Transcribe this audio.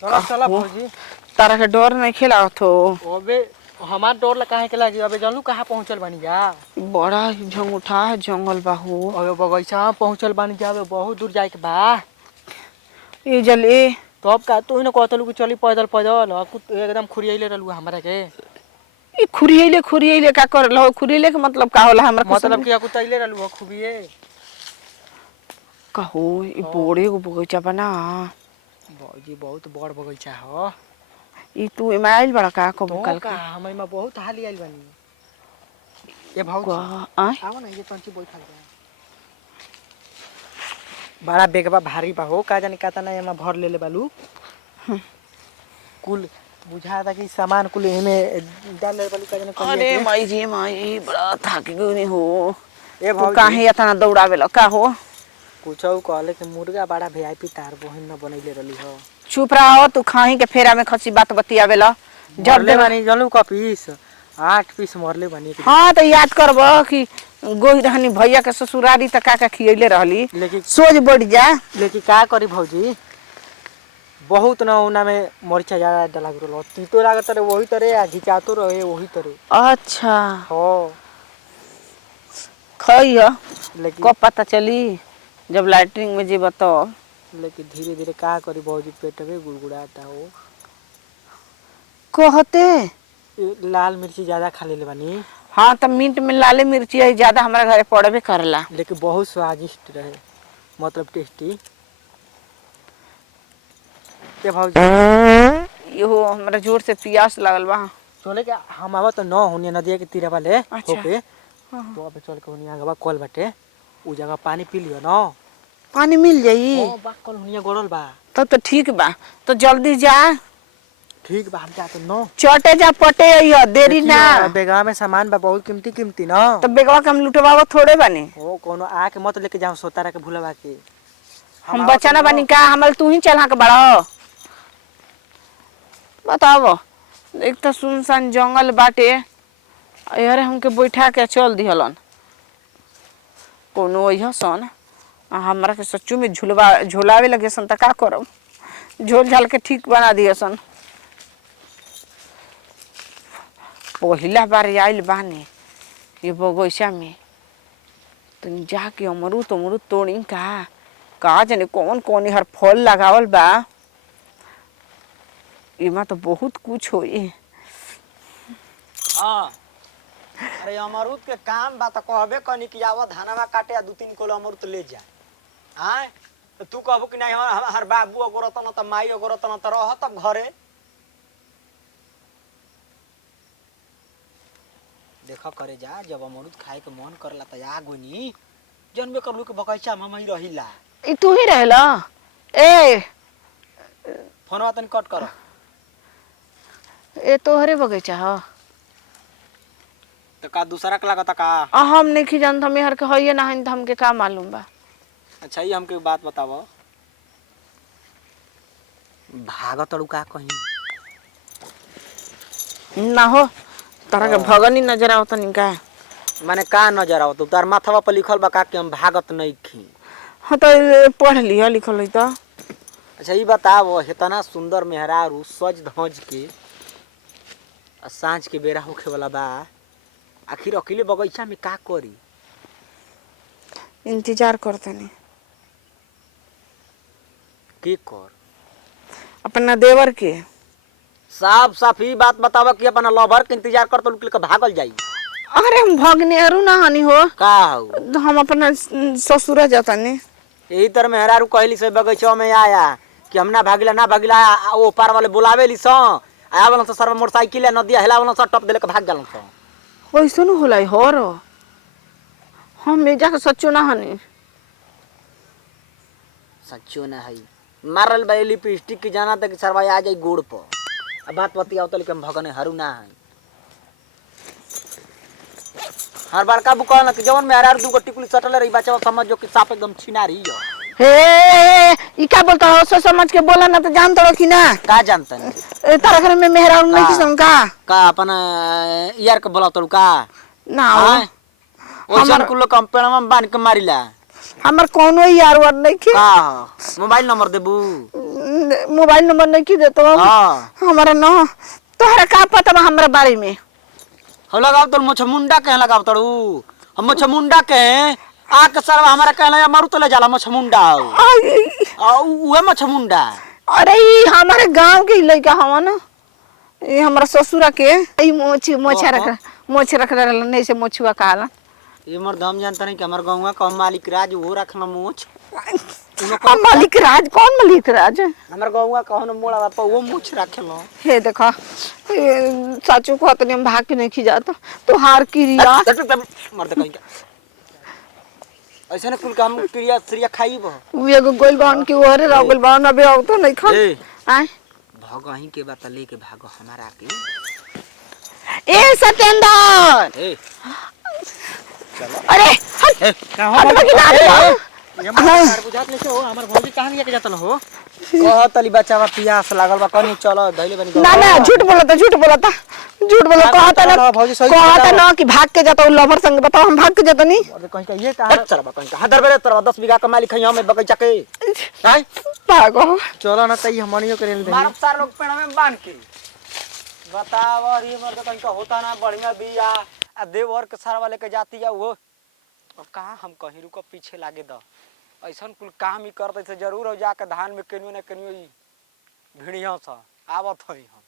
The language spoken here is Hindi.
चला चला भौजी। तारा के डर नहीं खिलावत हो। अबे हमार डर ला काहे के लागी? अबे जानू कहाँ पहुंचल बानी जा? बड़ा झंगुठा जंगल बा हो। अबे बगीचा पहुंचल बानी जा। अबे बहुत दूर जाए के बा। ये जले तब का तू ही न कहतलू कि चली पैदल पैदल एकदम खुरियाइले रहलू हमरा के। ये खुरियले का कर लो? खुरियले के मतलब का होला हमरा कुछ मतलब कि कुतैले रहलू खुबिए कहो। ये बड़े गो बगीचा बना। भौजी बहुत बड़ बगीचा ह। ये तू एमे आइल बड़ा का कब तो कल का के? हम में बहुत हाली आइल बानी। ए भौजी आय आवा ना ये तंची बैठल बा। बड़ा बेगवा भारी बा हो। का जाने काता ना एमा भर लेले बालू। कुल बुझा था कि सामान कुल एमे डाल ले बालू। का जाने अरे माई जी माई बड़ा थाकी गई हो। ए तू भौजी काहे इतना दौड़ावेला का हो? कुछौ कहले कि मुर्गा बड़ा वीआईपी तार बहिन न बनैले रहली हो। चुप रहो तू। खाही के फेरा में खसी बात बतियावेला। जब मरले बानी जानू का पीस 8 पीस मरले बानी। हाँ तो याद करब कि गोही रहनी भैया के ससुरारी त का खियले रहली। लेकिन सोच बढ़ जा। लेकिन का करी भौजी बहुत न उना में मरचा ज्यादा डाला गलो। तीतो लागत रे वही तरह आ घिचातो रहे वही तरह। अच्छा हो खई ह लेकिन कब पता चली जब लैट्रिन में जेब तो। लेकिन धीरे धीरे का करी भौजी पेटवे गुड़गुड़ाता हो। कहते लाल मिर्ची ज्यादा खा लेले बानी। हाँ तो मिंट में लाले मिर्ची है ज्यादा हमारा घरे पड़बे करला। लेकिन बहुत स्वादिष्ट रहे मतलब टेस्टी। के भौजी यो हमरा जोर से प्यास लागल बा। चले के हम आवा तो न होनी नदिया के तीर वाले अच्छा। होके तो अबे चल के होनी आगवा कल बाटे उ जगह पानी पी लियो न। पानी मिल जाई? हां बा कल होनिया गड़ल बा। तब तो ठीक बा। तो जल्दी जा। ठीक बा हम जाते न। चटे जा पटे आइयो देरी ना। बेगवा में सामान बा बहुत कीमती कीमती न। तो बेगवा के हम लुटवावो थोड़े बानी। ओ कोनो आके मत लेके जाओ सोतारा के भूलवा के। हम बचाना बानी का? हमल तू ही चला के बड़ा बताओ। एक तो सुनसान जंगल बाटे अरे हमके बैठा के चल दिहलन कोनो यह सन हमरा के सच्चू में झुलावे लगे सन त का करब? झोल झाल के ठीक बना दिए सन। पहिला बार आइल बानी ये बगीचा में तुम जाके अमरूद अमरूद तोड़ी का जाने कौन कौन हर फल लगावल बा। इमा तो बहुत कुछ होई। हां अरे अमरूद के काम बा त कहबे कनी कि आवा धानवा काटे आ 2-3 किलो अमरूद ले जा। आय तो तू कहबो कि नहीं हमार बाबू अगरत न त माई अगरत न त रह तब घरे। देखा करे जा जब अमरूद खाए के मन करला त आ गोनी जनबे करलू के बगीचा में मई रहिला। ई तू ही रहला? ए फोनवा तनी कट कर। ए तोहरे बगीचा ह? तो का दूसरा के लागत का? हम नहीं जानत हम हर के हइए ना हन हमके का मालूम बा। अच्छा ये हमके बात बतावो भागत का कहीं ना हो तारा के भगनी नजर आवत नहीं का? माने का नजर आवत? तार माथवा पर लिखल बा का कि हम भागत नहीं खी। हाँ तो पढ़ लिया लिखल है तो। अच्छा ये बताओ इतना सुंदर मेहरारू सज धज के सांझ के बेरा होखे वाला बा आखिर अकेले बगीचा में का करी? इंतजार करते नहीं के कर अपना देवर के। साफ साफ ही बात बतावा कि अपना लवर के इंतजार कर तो के भागल जाई। अरे हम भगने अरु ना हनी हो का हो? तो हम अपना ससुरा जाता नहीं। यही तरह मेहरारू कहली से बगीचा में आया कि हम ना भागिला वो पार वाले बुलावे ली सो आया वाला तो सर्व मोटरसाइकिल नदिया हिला वाला टप देले के भाग गलन सो। वैसे न होला हो रो हम मेजा के सच्चो ना हनी। सच्चो ना है मारल बा लिपस्टिक की जाना तक सरवा आ जाई गोड़ पर। अब बात बतियाओ तो लेकिन भगने हरू ना है। हर बार का बुका ना कि जवन में हरार दुगो टिकुली सटले रही बच्चा समझ जो कि साप एकदम छिना रही हो। हे ई का बोलता हो? सोच समझ के बोला ना तो जान तो कि ना का जानता है तारा घर में मेहरा नहीं किसम का अपन यार के बोला तो का ना ओसन कुल कंपेड़ में बांध के मारिला। हमर कोनो यार वार नहीं के का मोबाइल नंबर देबू? मोबाइल नंबर नहीं की देतो हाँ हमारा न तोहरा का पता बा हमरा बारे में? हम लगाव तो मोछ मुंडा कहे लगाव तड़ू हम मोछ मुंडा कहे आके सर हमारा कहला मारू तो ले जाला मोछ मुंडा उहे मोछ मुंडा। अरे ई हमारे गांव के लड़का हवा ना ये हमारा ससुरा के ई मोछ रख रहल नहीं से मोछुआ कहला। ये मर्द हम जानता नहीं कि हमार गांव का मालिक राज वो रखना मोछ मालिक राज कौन मालिक राज? हमार गांव का होन मोड़ा बापा वो मोछ रखेलो। हे देखा साचू को तने हम भाग के नहीं खी जाता तो हार क्रिया मर्द कहीं का ऐसे न कुल काम क्रिया श्रिया खाईब उ एगो गोल बावन की ओरे रह गोल बावन अबे आउ तो नहीं खा आए भगही के बात लेके भागो हमारा के। ए सतेंद्र ए अरे हट बकी ना यार बुझात नहीं हो हमर भौजी कहां लेके जातन हो? कहतली बच्चावा पियास लागल बा कनी चलो धइले बनी। ना ना झूठ बोलता कहता ना कि भाग के जाता लवर संग बताओ हम भाग के जाता नहीं अरे कहीं का ये कहां चलबा कहीं का हदर बेरे तरह 10 बीघा का मालिक है हमें बगैचा के हैं भागो चलो ना तई हमनियो करे ले मार चार लोग पेड़ में बांध के बताओ ये मर्द कहीं का होता ना बढ़िया बिया आ देवर के सारा वाले के जाती है वो और कहां हम कहीं रुको पीछे लागे द ऐसन कुल काम ही करते से जरूर हो जाके धान में केनियो ना केनियो भिड़िया सा आवत है हम।